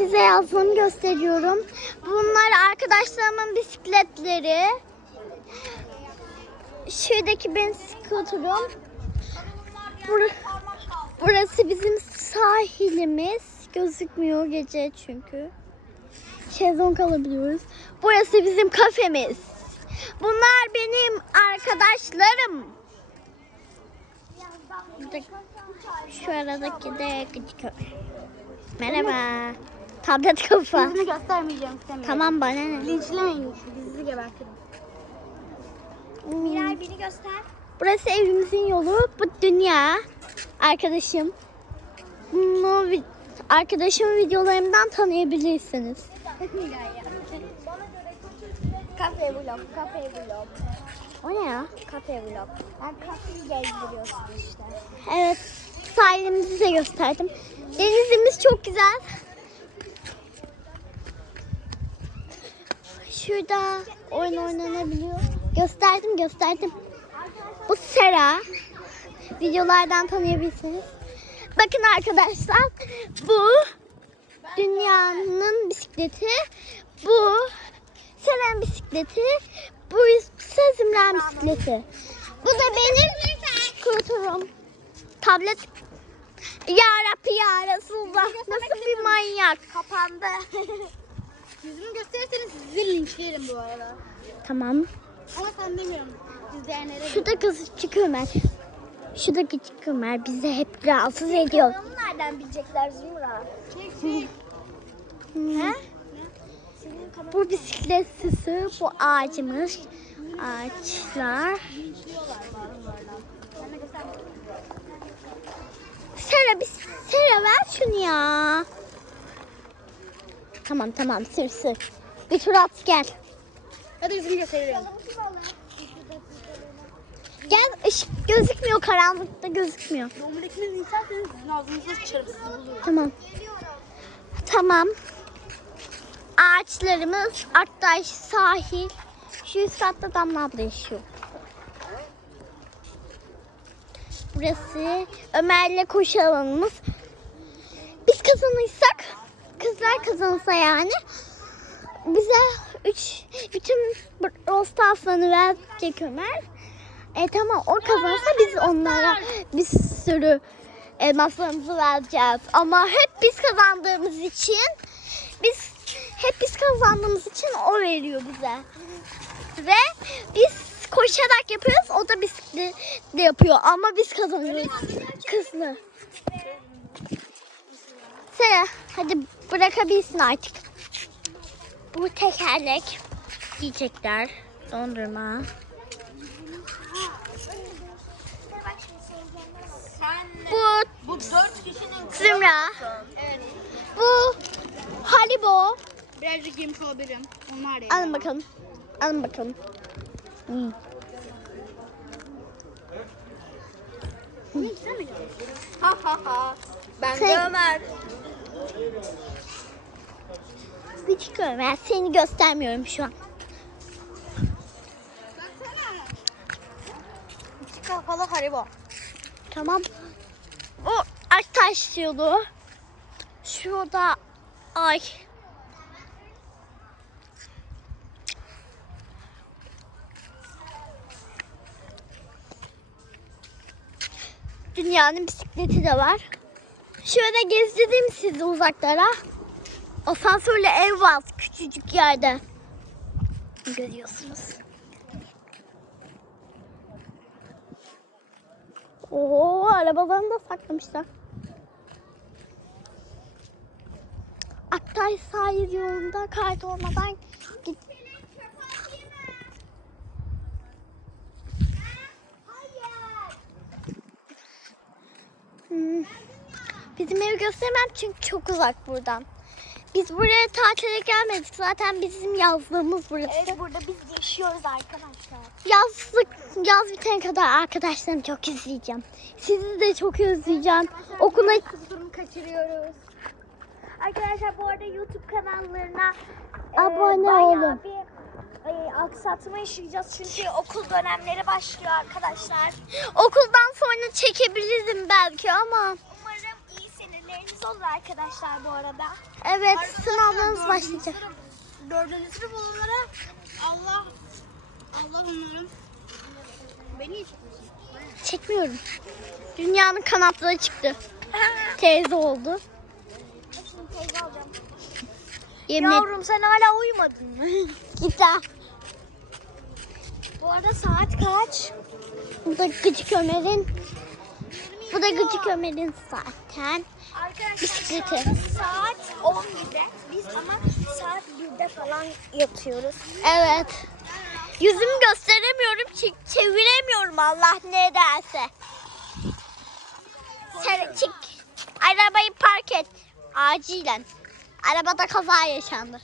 size yazdığımı gösteriyorum. Bunlar arkadaşlarımın bisikletleri. Şuradaki benim skuterum. Bur- Burası bizim sahilimiz. Gözükmüyor gece çünkü. Şezlong alabiliyoruz. Burası bizim kafemiz. Bunlar benim arkadaşlarım. Şu aradaki de Ömer. Merhaba. Tablet kafa. Yüzünü göstermeyeceğim istemiyorum. Tamam bana ne? Linçlemeyin. Bizi gebertirim. Miray beni göster. Burası evimizin yolu. Bu dünya. Arkadaşım. Bunu vi- arkadaşımın videolarımdan tanıyabilirsiniz. Kafe vlog, kafe vlog. O ne ya? Kafe vlog. Ben kafeyi gezdiriyorsun işte. Evet. Sahilimizi de gösterdim. Denizimiz çok güzel. Şurada oyun oynanabiliyor. Gösterdim gösterdim. Bu Sera. Videolardan tanıyabilirsiniz. Bakın arkadaşlar bu dünyanın bisikleti. Bu Sera'nın bisikleti. Bu ise Zümra'nın bisikleti. Bu da benim skuterum. Tablet. Ya Rabbi ya Resulullah. Nasıl bir manyak. Kapandı. Yüzümü gösterirseniz sizi linçlerim bu arada. Tamam. Ama sen demiyorum. İzleyenlere. Şurada küçük Ömer. Şurada küçük Ömer bizi hep rahatsız ediyor. Onu nereden bilecekler Zümra? Kanalın Bu bisiklet süsü, bu ağacımız. Ağaçlar. Sera, bir Sera ver şunu ya. Tamam tamam sür sür. Bir tur at gel. Hadi yüzümü gösteriyorum. Gel ışık gözükmüyor karanlıkta gözükmüyor. Doğumdakini linçlerseniz sizin ağzınızı sıçarım sizi bulurum. Tamam. Tamam. Ağaçlarımız, Aktaş sahil. Şu üst katta Damla abla yaşıyor. Burası Ömer'le koşu alanımız. Biz kazanırsak, kızlar kazanırsa yani bize üç, bütün Rostas'larını verecek Ömer. E tamam o kazanırsa biz onlara bir sürü elmaslarımızı vereceğiz. Ama hep biz kazandığımız için biz hep biz kazandığımız için o veriyor bize. Ve biz koşarak yapıyoruz. O da bisikletle yapıyor. Ama biz kazanıyoruz. Kızlı. Sera hadi bırakabilirsin artık. Bu tekerlek yiyecekler. Dondurma. Bu bu dört kişinin Zümra. Evet. Bu Haribo. Birazcık yemiş olabilirim. Onlar ya. Alın bakalım. Alın bakalım. Hmm. Sen mi Ha ha ha. Ben de Ömer. Küçük Ömer seni göstermiyorum şu an. Küçük kafalı haribo. Tamam. O Aktaş yolu. Şurada ay. Dünyanın bisikleti de var. Şöyle gezdireyim sizi uzaklara. Asansörle ev var küçücük yerde. Görüyorsunuz. Oo, arabalarını da saklamışlar. Aktay sahil yolunda kayıt olmadan git. Hmm. Bizim evi göstermem çünkü çok uzak buradan. Biz buraya tatile gelmedik. Zaten bizim yazlığımız burası. Evet burada biz yaşıyoruz arkadaşlar. Yazlık, yaz bitene kadar arkadaşlarımı çok özleyeceğim. Sizi de çok özleyeceğim. Okula Kızımı kaçırıyoruz. Arkadaşlar bu arada YouTube kanallarına Abone bayağı olun. bir e, aksatma yaşayacağız çünkü okul dönemleri başlıyor arkadaşlar. okuldan sonra çekebilirdim belki ama Umarım saatimiz olur arkadaşlar bu arada. Evet sınavlarımız başlayacak. Dördüncü sınıf olanlara Allah Allah onların beni hiç Çekmiyorum. Dünyanın kanatları çıktı. Teyze oldu. Şimdi teyze alacağım. Yemin. Yavrum sen hala uyumadın mı? Git ha. bu arada saat kaç? Bu da Gıcık Ömer'in. Bu da Gıcık Ömer'in zaten. Anda saat 11'de. Biz ama saat 1'de falan yatıyoruz. Evet. Yüzümü gösteremiyorum, çe- çeviremiyorum Allah ne derse. Sen çık. Arabayı park et. Acilen. Arabada kaza yaşandı.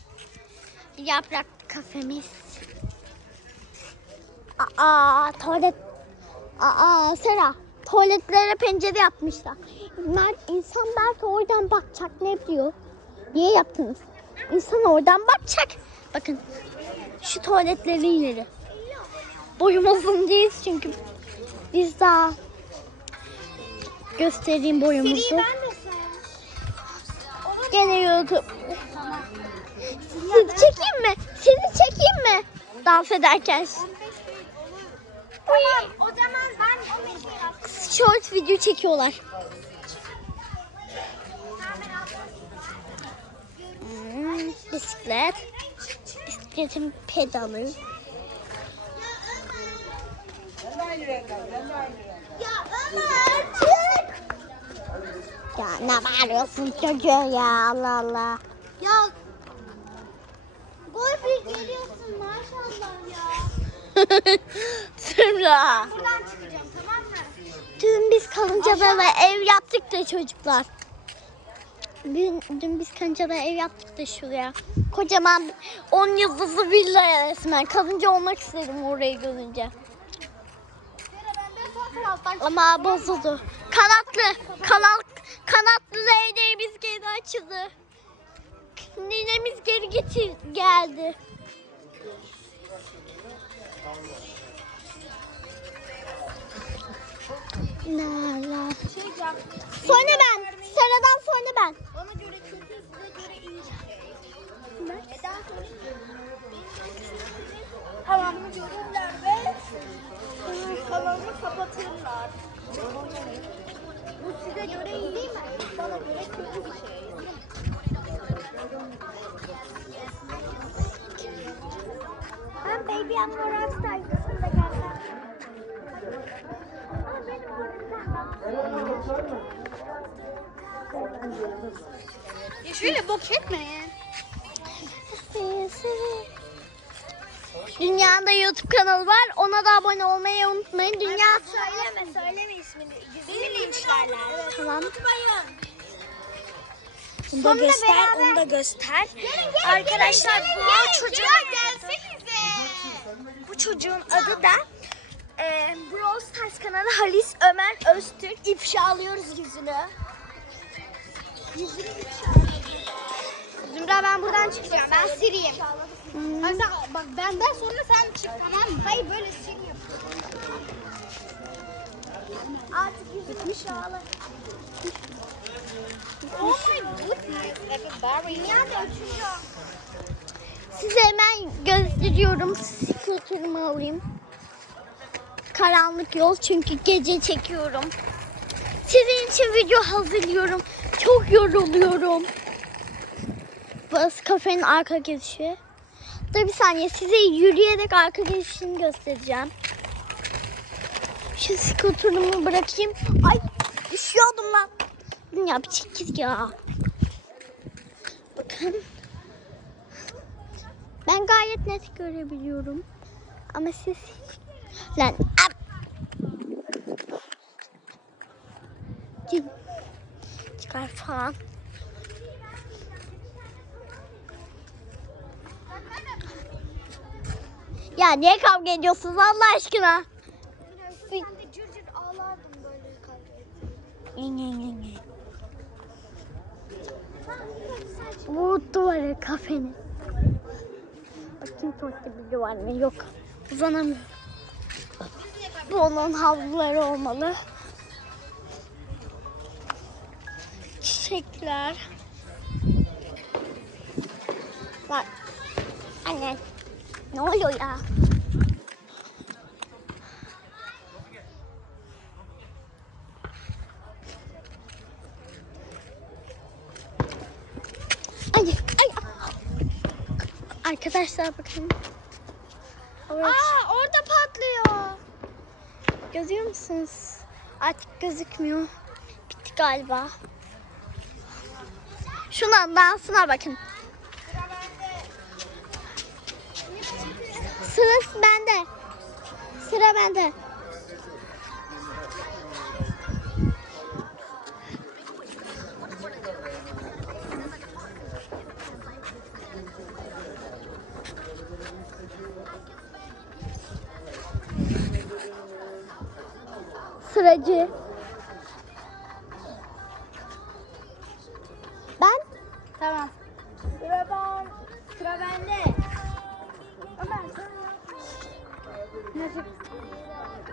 Yaprak kafemiz. Aa, tuvalet. Aa, Sera. Tuvaletlere pencere yapmışlar. Mert, insan belki oradan bakacak ne biliyor? Niye yaptınız? İnsan oradan bakacak. Bakın şu tuvaletleri ileri. Boyum uzun değil çünkü biz daha göstereyim boyumuzu. Gene YouTube. Sizi çekeyim mi? Sizi çekeyim mi? Dans ederken. Tamam o zaman ben 15 yap. Short video çekiyorlar. Hmm, bisiklet. Bisikletin pedalı. Ya Ömer çık. Ya ne bağırıyorsun çocuğa ya Allah Allah. Ya gol bir geliyorsun maşallah ya. Buradan çıkacağım tamam mı? Dün biz kalınca böyle ev yaptık da çocuklar. Dün, dün biz kalınca da ev yaptık da şuraya. Kocaman 10 yıldızlı villa resmen. Kalınca olmak istedim orayı görünce. Ama bozuldu. Kanatlı, kanat, kanatlı değneğimiz geri açıldı. Ninemiz geri getir, geldi. Yap. Sonra ben. Sıradan sonra ben. Bana göre kötü size göre iyi. Neden sonra? Tamam görürler ve kanalını kapatırlar. Bu size göre iyi değil mi? Bana göre kötü bir şey. Ben Baby Rockstar kısmında geldim. Ama benim Ya şöyle bok çekmeyin. Dünyada YouTube kanalı var. Ona da abone olmayı unutmayın. Dünya Söyleme söyleme ismini. Gizli linçlerler. Tamam. Onu da göster, onu da göster. Arkadaşlar bu çocuğun bu çocuğun adı da e, Brawl Stars kanalı Halis Ömer Öztürk. İfşa alıyoruz yüzünü. Yüzünü ifşa Zümra ben buradan çıkacağım. Ben sileyim. Hatta bak benden sonra sen çık tamam mı? Hayır böyle sil Artık yüzünü ifşa Oh my goodness. Dünyada üçüncü. Size hemen gösteriyorum. Skuterımı alayım. Karanlık yol çünkü gece çekiyorum. Sizin için video hazırlıyorum. Çok yoruluyorum. Burası kafenin arka girişi. Dur bir saniye size yürüyerek arka girişini göstereceğim. Şu skuterımı bırakayım. Ay düşüyordum lan. Ya bir çekil ya. Bakın. Ben gayet net görebiliyorum. Ama siz hiç... Lan! Cin. Çıkar falan. Ya niye kavga ediyorsunuz Allah aşkına? Ben de cır cır ağlardım böyle kavga. Bu duvarı kafenin. Bakayım tuvalette biri var mı? Yok. Uzanamıyorum. Bu onun havluları olmalı. çektiler. Bak. Anne. Ne oluyor ya? Ay, ay. Arkadaşlar bakın. Evet. Aa orada patlıyor. Görüyor musunuz? Artık gözükmüyor. Bitti galiba. Şuna dansına bakın. Sırası bende. Sıra bende. Sıracı. Ben